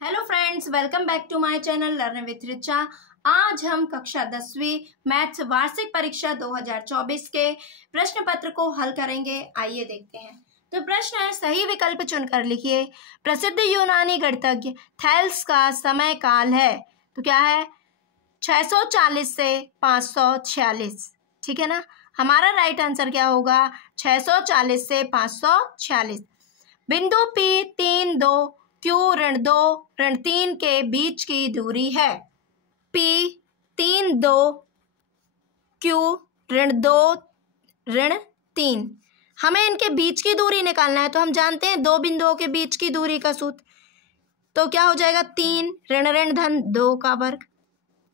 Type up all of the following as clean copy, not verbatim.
Hello friends, welcome back to my channel learn with Richa. आज हम कक्षा 10वीं मैथ्स वार्षिक परीक्षा 2024 के प्रश्न पत्र को हल करेंगे। आइए देखते हैं। तो प्रश्न है, सही विकल्प चुनकर लिखिए। प्रसिद्ध यूनानी गणितज्ञ थैल्स का समय काल है, तो क्या है 640 से 546। ठीक है ना। हमारा राइट आंसर क्या होगा 640 से 546। बिंदु P 3 2 Q ऋण 2 ऋण 3 के बीच की दूरी है। P 3 2 Q ऋण 2 ऋण 3। हमें इनके बीच की दूरी निकालना है, तो हम जानते हैं दो बिंदुओं के बीच की दूरी का सूत्र। तो क्या हो जाएगा 3 ऋण ऋण धन 2 का वर्ग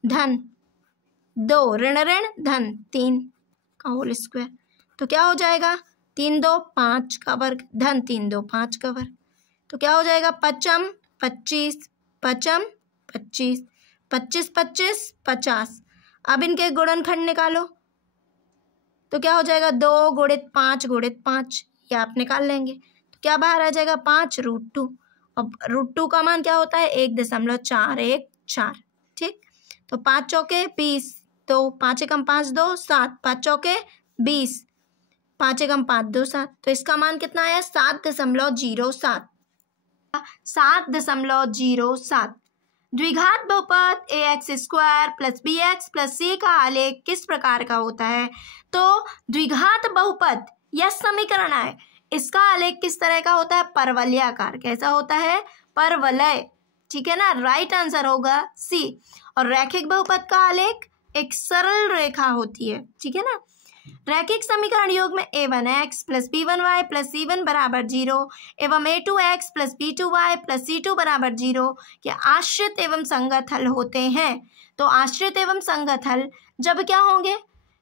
धन 2 ऋण ऋण धन 3 का होल स्क्वायर। तो क्या हो जाएगा 3 2 5 का वर्ग धन 3 2 5 का वर्ग। तो क्या हो जाएगा 5 25 5 25 25 25 50। अब इनके गुणनखंड निकालो, तो क्या हो जाएगा 2 गुणित 5 गुणित 5, ये आप निकाल लेंगे। तो क्या बाहर आ जाएगा 5√2। अब √2 का मान क्या होता है 1.414। ठीक, तो 5 चौके 20, तो 5 एकम 5 2 7, 5 चौके 20, 5 एकम 5 2 7। तो इसका मान कितना आया 7.07। 7.07। द्विघात बहुपद ax² plus bx plus c का आलेख किस प्रकार का होता है। तो द्विघात बहुपद यह समीकरण है, इसका आलेख किस तरह का होता है, परवलयाकार। कैसा होता है, परवलय। ठीक है ना, राइट आंसर होगा सी। और रैखिक बहुपद का आलेख एक सरल रेखा होती है। ठीक है ना। रैखिक समीकरण योग में a1x plus b1y plus c1 बराबर 0 एवं a2x plus b2y plus c2 बराबर 0 के आश्रित एवं संगत हल होते हैं। तो आश्रित एवं संगत हल जब क्या होंगे,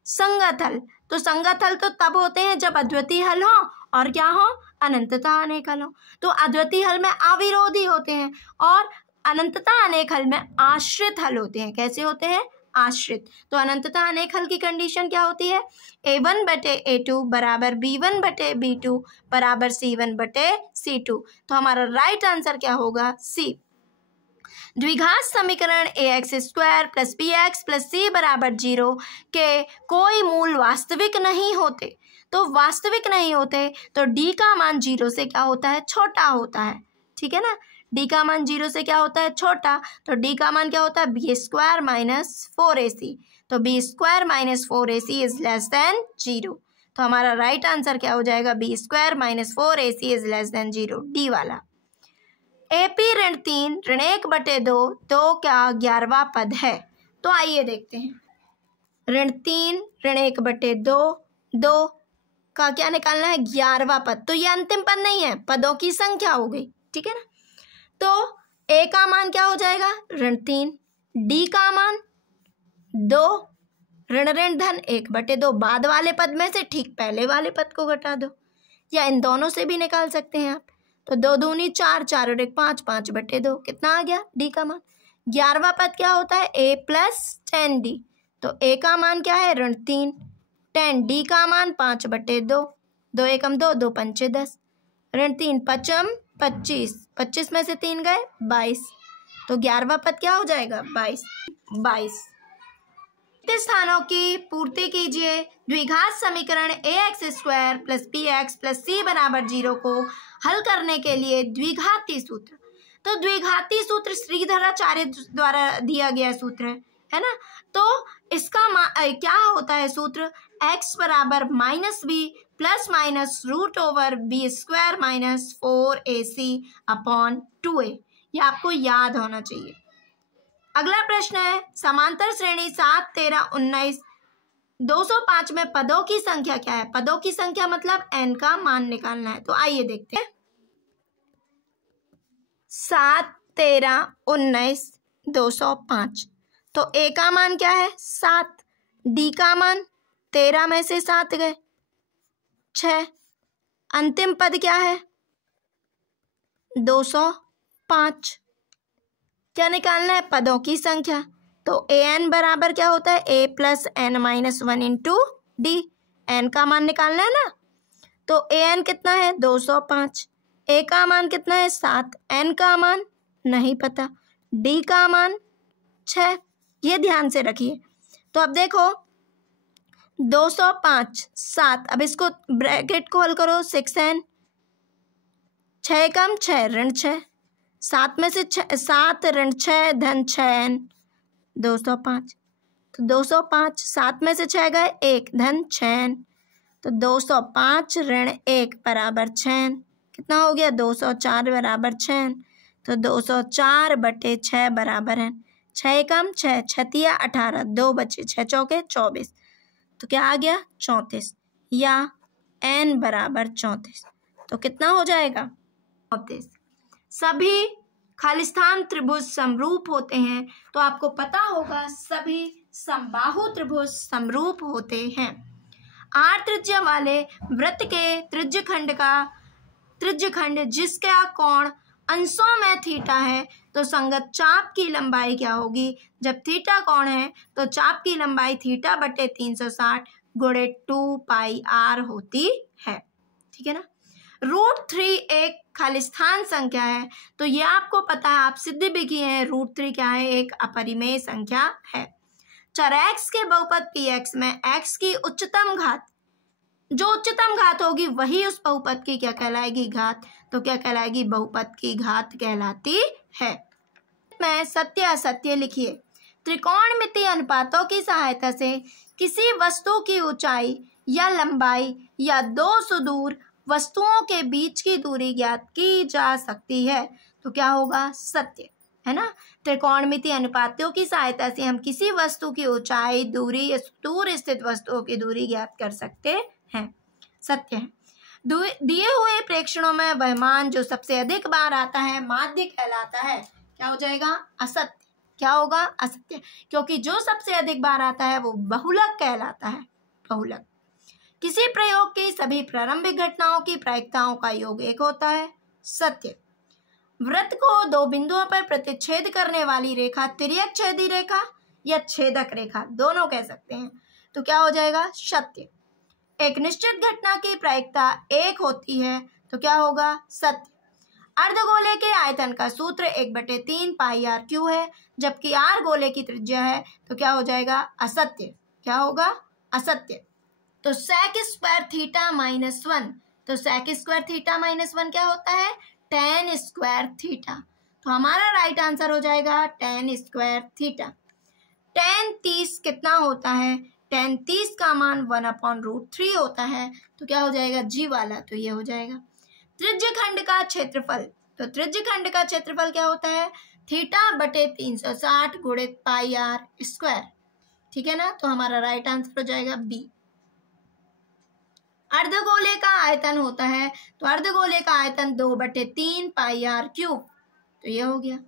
संगत हल। तो संगत हल तो तब होते हैं जब अद्वितीय हल हो और क्या हो, अनंतता अनेक हल हो। तो अद्वितीय हल में अविरोधी होते हैं और अनंतता अनेक हल में आश्रित हल होते हैं। कैसे होते हैं, आश्रित। तो अनंतता अनेक हल की कंडीशन क्या होती है, a1/a2 बराबर b1/b2 बराबर c1/c2। तो हमारा राइट आंसर क्या होगा सी। द्विघात समीकरण ax² plus bx plus c बराबर 0 के कोई मूल वास्तविक नहीं होते। तो वास्तविक नहीं होते तो d का मान 0 से क्या होता है, छोटा होता है। ठीक है ना, d का मान 0 से क्या होता है, छोटा। तो d का मान क्या होता है b² माइनस 4ac। तो b² minus 4ac is less than 0। तो हमारा राइट आंसर क्या हो जाएगा b² minus 4ac is less than 0, D वाला। AP ऋण 3 ऋण 1/2 2 का 11वां पद है। तो आइए देखते हैं। ऋण 3 ऋण 1/2 2 का क्या निकालना है, 11वां पद। तो ये अंतिम पद नहीं है, पदों की संख्या हो गई। ठीक है ना। तो a का मान क्या हो जाएगा ऋण 3, d का मान 2 ऋण ऋण धन 1/2। बाद वाले पद में से ठीक पहले वाले पद को घटा दो, या इन दोनों से भी निकाल सकते हैं आप। तो 2 दूनी 4 4 और 1 5 5/2 कितना आ गया d का मान। 11वां पद क्या होता है a प्लस 10d। तो a का मान क्या है ऋण 3 10, d का मान 5/2 2 एकम 2 2 पंचे 10 ऋण 3 5 25 25 में से 3 गए 22। तो 11वां पद क्या हो जाएगा 22। स्थानों की पूर्ति कीजिए। द्विघात समीकरण ax² plus bx plus c बराबर 0 को हल करने के लिए द्विघाती सूत्र। तो द्विघाती सूत्र श्रीधराचार्य द्वारा दिया गया सूत्र है ना। तो इसका क्या होता है सूत्र, x बराबर -b plus minus √b² minus 4ac upon 2a। ये आपको याद होना चाहिए। अगला प्रश्न है, समांतर श्रेणी 7 13 19 205 में पदों की संख्या क्या है। पदों की संख्या मतलब n का मान निकालना है। तो आइए देखते हैं। 7 13 19 205। तो a का मान क्या है 7, d का मान 13 में से 7 गए 6, अंतिम पद क्या है 205। क्या निकालना है, पदों की संख्या। तो an बराबर क्या होता है a plus n minus 1 into D. n का मान निकालना है ना। तो an कितना है 205, a का मान कितना है 7, n का मान नहीं पता। डी का मान 6, ये ध्यान से रखिए। तो अब देखो 205 7, अब इसको ब्रैकेट को हल करो, 6n 6 कम 6 ऋण 6, 7 में से 7 ऋण 6 धन 6n 205। तो 205 7 में से 6 गए 1 धन 6n, तो 205 ऋण 1 बराबर 6n। कितना हो गया 204 बराबर 6n, तो 204 बटे 6 बराबर है 6 कम 6 छतिया 18, 2 बचे 6 चौके 24, तो क्या आ गया 34, या n बराबर 34। तो कितना हो जाएगा 34। सभी खालिस्तान त्रिभुज समरूप होते हैं, तो आपको पता होगा सभी समबाहु त्रिभुज समरूप होते हैं। आर त्रिज्या वाले वृत्त के त्रिज्यखंड जिसका कोण अंशों में थीटा है, तो संगत चाप की लंबाई क्या होगी। जब थीटा कोण है तो चाप की लंबाई थीटा बटे 360 गुणे 2 पाई आर होती है। ठीक है ना। √3 एक खालिस्तान संख्या है, तो ये आपको पता है, आप सिद्ध भी किए हैं। √3 क्या है, एक अपरिमेय संख्या है। चर x के बहुपद px में x की उच्चतम घात, जो उच्चतम घात होगी वही उस बहुपद की क्या कहलाएगी, घात। तो क्या कहलाएगी, बहुपद की घात कहलाती है। मैं सत्य असत्य लिखिए। त्रिकोणमितीय अनुपातों की सहायता से किसी वस्तु की ऊंचाई या लंबाई या दो सुदूर वस्तुओं के बीच की दूरी ज्ञात की जा सकती है, तो क्या होगा, सत्य है ना। त्रिकोणमितीय अनुपातों की सहायता से हम किसी वस्तु की ऊंचाई, दूरी या दूर स्थित वस्तुओं की दूरी ज्ञात कर सकते हैं, सत्य है। दिए हुए प्रेक्षणों में वह मान जो सबसे अधिक बार आता है माध्य कहलाता है। क्या हो जाएगा, असत्य। क्या होगा, असत्य, क्योंकि जो सबसे अधिक बार आता है वो बहुलक कहलाता है, बहुलक। किसी प्रयोग की सभी प्रारंभिक घटनाओं की प्रायिकताओं का योग 1 होता है, सत्य। वृत्त को दो बिंदुओं पर प्रतिच्छेद करने वाली रेखा तिर्यक छेदी रेखा या छेदक रेखा दोनों कह सकते हैं, तो क्या हो जाएगा, सत्य। एक निश्चित घटना की प्रायिकता 1 होती है, तो क्या होगा, सत्य। अर्धगोले के आयतन का सूत्र 1/3 पाई आर क्यू है, जबकि आर गोले की त्रिज्या है, तो क्या हो जाएगा, असत्य। क्या होगा, असत्य। तो sec स्क्वायर थीटा -1, तो sec स्क्वायर थीटा -1 क्या होता है, tan स्क्वायर थीटा। तो हमारा राइट आंसर हो जाएगा tan स्क्वायर थीटा। tan 30 कितना होता है, tan 30 का मान 1/√3 होता है, तो क्या हो जाएगा, जी वाला, तो ये हो जाएगा। त्रिज्यखंड का क्षेत्रफल, तो त्रिज्यखंड का क्षेत्रफल क्या होता है, थीटा बटे 360 गुणे पाई आर स्क्वायर। ठीक है ना, तो हमारा राइट आंसर हो जाएगा बी। अर्धगोले का आयतन होता है, तो अर्धगोले का आयतन 2/3 पाई आर क्यूब, तो ये हो गया।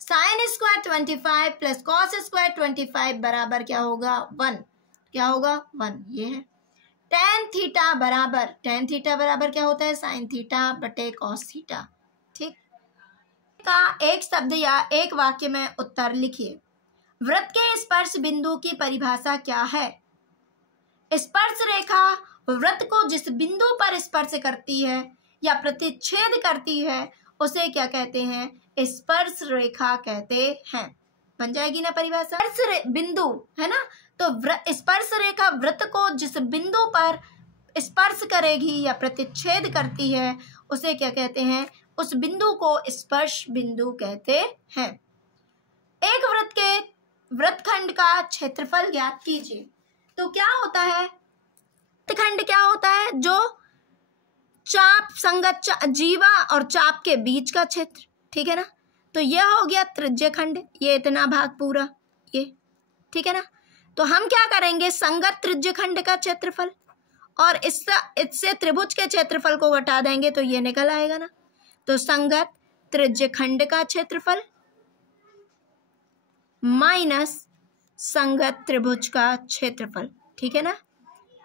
Sine square 25 plus cos square 25 बराबर क्या होगा, 1। क्या होगा, 1, ये है। tan थीटा बराबर क्या होता है, साइन थीटा बटे कॉस थीटा। ठीक, का एक शब्द या एक वाक्य में उत्तर लिखिए। वृत्त के स्पर्श बिंदु की परिभाषा क्या है। स्पर्श रेखा वृत्त को जिस बिंदु पर स्पर्श करती है या प्रतिच्छेद करती है उसे क्या कहते हैं, स्पर्श रेखा कहते हैं। बन जाएगी ना परिभाषा, स्पर्श बिंदु है ना, तो स्पर्श रेखा वृत्त को जिस बिंदु पर स्पर्श करेगी या प्रतिच्छेद करती है उसे क्या कहते हैं, उस बिंदु को स्पर्श बिंदु कहते हैं। एक वृत्त के वृत्तखंड का क्षेत्रफल ज्ञात कीजिए। तो क्या होता है, वृत्तखंड क्या होता है, जो चाप संगत जीवा और चाप के बीच का क्षेत्र। ठीक है ना, तो यह हो गया त्रिज्यखंड, ये इतना भाग पूरा ये। ठीक है ना, तो हम क्या करेंगे, संगत त्रिज्यखंड का क्षेत्रफल और इससे त्रिभुज के क्षेत्रफल को घटा देंगे तो ये निकल आएगा ना। तो संगत त्रिज्यखंड का क्षेत्रफल माइनस संगत त्रिभुज का क्षेत्रफल। ठीक है ना,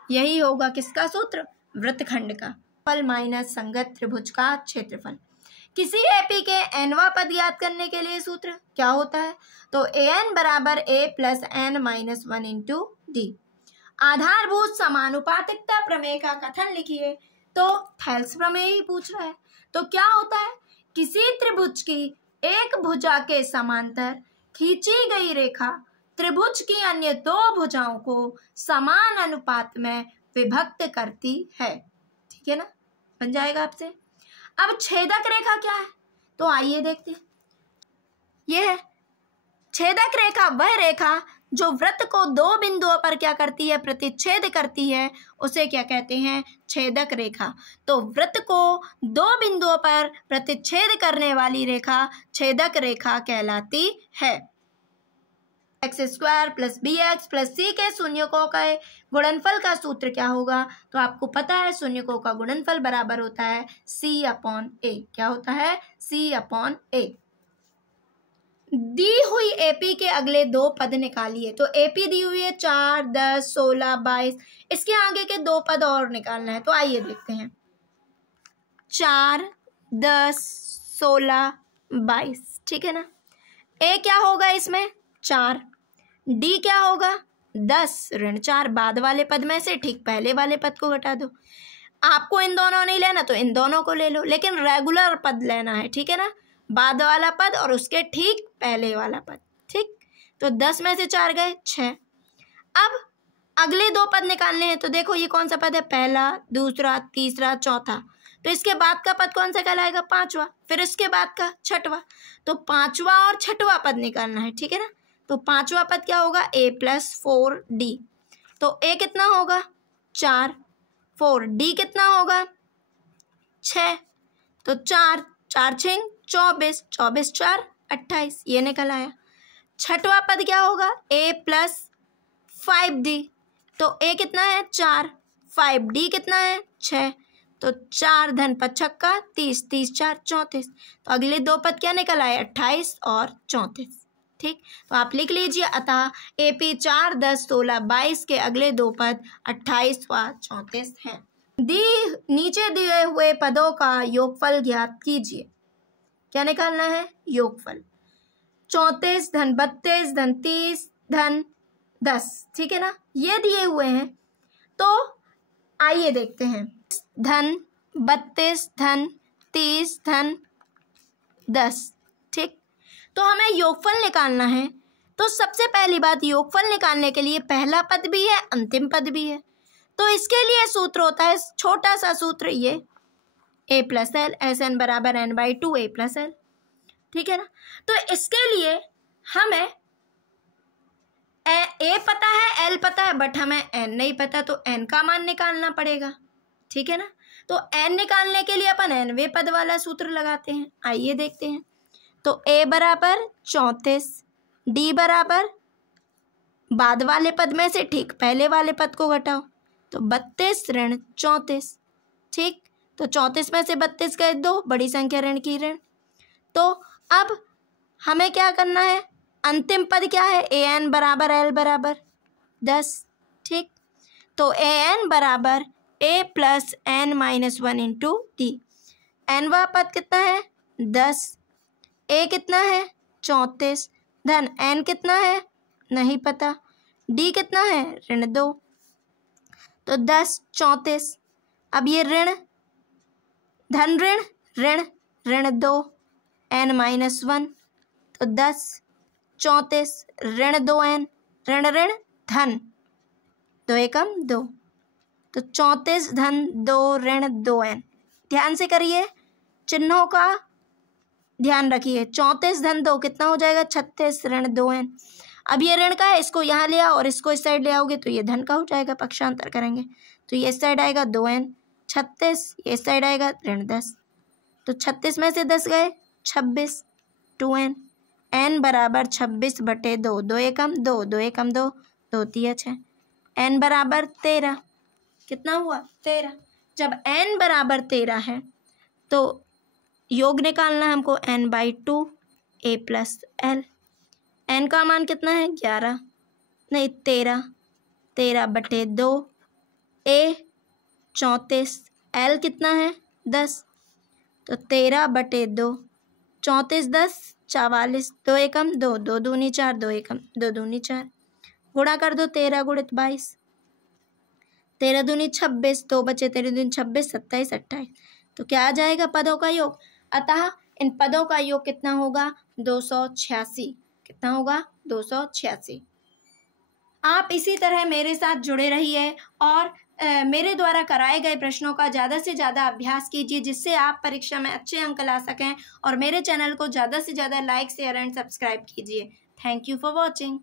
यही होगा किसका सूत्र, वृत्तखंड का फल माइनस संगत त्रिभुज का क्षेत्रफल। किसी एपी के nवां पद ज्ञात करने के लिए सूत्र क्या होता है, तो an बराबर a plus n minus 1 into D. आधारभूत समानुपातिकता प्रमेय का कथन लिखिए। तो थेल्स प्रमेय ही पूछ रहा है। तो क्या होता है, किसी त्रिभुज की एक भुजा के समांतर खींची गई रेखा त्रिभुज की अन्य दो भुजाओं को समान अनुपात में विभक्त करती है। ठीक है ना, बन जाएगा आपसे। अब छेदक रेखा क्या है, तो आइए देखते हैं। यह है छेदक रेखा, वह रेखा जो वृत्त को दो बिंदुओं पर क्या करती है, प्रतिच्छेद करती है, उसे क्या कहते हैं, छेदक रेखा। तो वृत्त को दो बिंदुओं पर प्रतिच्छेद करने वाली रेखा छेदक रेखा कहलाती है। x² + bx + c के शून्यकों के गुणनफल का सूत्र क्या होगा, तो आपको पता है शून्यकों का गुणनफल बराबर होता है c/a। क्या होता है, c/a। दी हुई AP के अगले दो पद निकालिए। तो AP दी हुई है 4, 10, 16, 22। इसके आगे के दो पद और निकालना है, तो आइए देखते हैं। 4, 10, 16, 22। ठीक है ना। A क्या होगा इसमें, 4। D क्या होगा, 10 ऋण 4। बाद वाले पद में से ठीक पहले वाले पद को घटा दो। आपको इन दोनों नहीं लेना तो इन दोनों को ले लो, लेकिन रेगुलर पद लेना है। ठीक है ना, बाद वाला पद और उसके ठीक पहले वाला पद। ठीक, तो 10 में से 4 गए 6। अब अगले दो पद निकालने हैं, तो देखो ये कौन सा पद है, पहला, दूसरा, तीसरा, चौथा। तो इसके बाद का पद कौन सा कहलाएगा, 5वां। फिर इसके बाद का 6वां। तो 5वां और 6वां पद निकालना है। ठीक है ना, तो 5वां पद क्या होगा, a + 4d। तो a कितना होगा, 4, 4d कितना होगा, 6। तो 4, 4 × 6 = 24, 24 × 4 = 28। ये निकल आया। 6वां पद क्या होगा, a + 5d। तो a कितना है, 4, 5d कितना है, 6। तो 4 धन 5 छक्का 30, 30 × 4 = 34। तो अगले दो पद क्या निकल आए, 28 और 34। ठीक, तो आप लिख लीजिए, अतः AP 4, 10, 16, 22 के अगले दो पद 28 व 34 हैं। नीचे दिए हुए पदों का योगफल ज्ञात कीजिए। क्या निकालना है, योगफल। 34 धन 32 धन 30 धन 10। ठीक है ना, ये दिए हुए हैं। तो आइए देखते हैं। धन 32 धन 30 धन 10। ठीक, तो हमें योगफल निकालना है। तो सबसे पहली बात, योगफल निकालने के लिए पहला पद भी है, अंतिम पद भी है। तो इसके लिए सूत्र होता है, छोटा सा सूत्र, ये a + l SN = n/2 a + l। ठीक है ना, तो इसके लिए हमें a पता है, l पता है, बट हमें n नहीं पता, तो n का मान निकालना पड़ेगा। ठीक है ना, तो n निकालने के लिए अपन nवें पद वाला सूत्र लगाते हैं। आइए देखते हैं। तो a = 34, d = बाद वाले पद में से ठीक पहले वाले पद को घटाओ, तो 32 ऋण 34। ठीक, तो 34 में से 32 गए 2, बड़ी संख्या ऋण की ऋण। तो अब हमें क्या करना है, अंतिम पद क्या है, an = l = 10। ठीक, तो an = a + n - 1 × d। nवां पद कितना है, 10। a कितना है, 34 धन n कितना है, नहीं पता। d कितना है, ऋण 2। तो 10 34। अब ये ऋण धन ऋण ऋण ऋण 2 n - 1। तो 10 34 ऋण 2n ऋण ऋण धन 2 एकम 2। तो 34 धन 2 ऋण 2n। ध्यान से करिए, चिन्हों का ध्यान रखिए। 34 धन 2 कितना हो जाएगा, 36 ऋण 2n। अब ये ऋण का है, इसको यहाँ ले आओ और इसको इस साइड ले आओगे तो ये धन का हो जाएगा, पक्षांतर करेंगे तो ये इस साइड आएगा 2n। 36 ये इस साइड आएगा ऋण 10। तो 36 में से 10 गए 26 2n। n = 26/2। 2 एकम 2, 2 एकम 2, 2 तिया 6। n = 13। कितना हुआ, 13। जब n = 13 है तो योग निकालना है हमको, n/2 a + l। n का मान कितना है, 11 नहीं 13। 13/2 a 34, l कितना है, 10। तो 13/2 34 10 44। 2 एकम 2, 2 दूनी 4, 2 एकम 2 दूनी 4। गुणा कर दो, 13 × 22, 13 दूनी 26, 2 बचे 13 दूनी 26, 27 28। तो क्या आ जाएगा, पदों का योग। अतः इन पदों का योग कितना होगा? 286। कितना होगा? 286। आप इसी तरह मेरे साथ जुड़े रहिए और मेरे द्वारा कराए गए प्रश्नों का ज़्यादा से ज़्यादा अभ्यास कीजिए, जिससे आप परीक्षा में अच्छे अंक ला सकें। और मेरे चैनल को ज़्यादा से ज़्यादा लाइक, शेयर एंड सब्सक्राइब कीजिए। Thank you for watching.